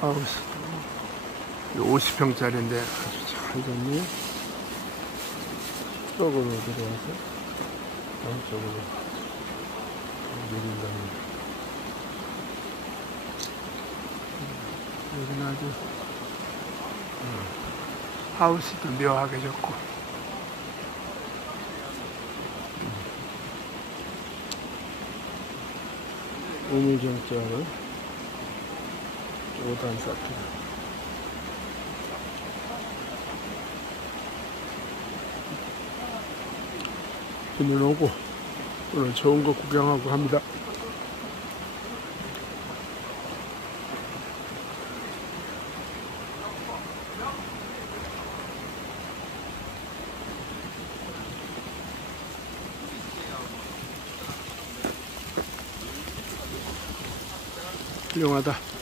하우스 50평짜리인데 아주 잘 됐네. 쪽으로 들어와서 안쪽으로 내린답니다. 여기는 아주 하우스도 묘하게 좋고 우물정자로 5단 사투 비는 오고 오늘 좋은 거 구경하고 합니다. 훌륭하다.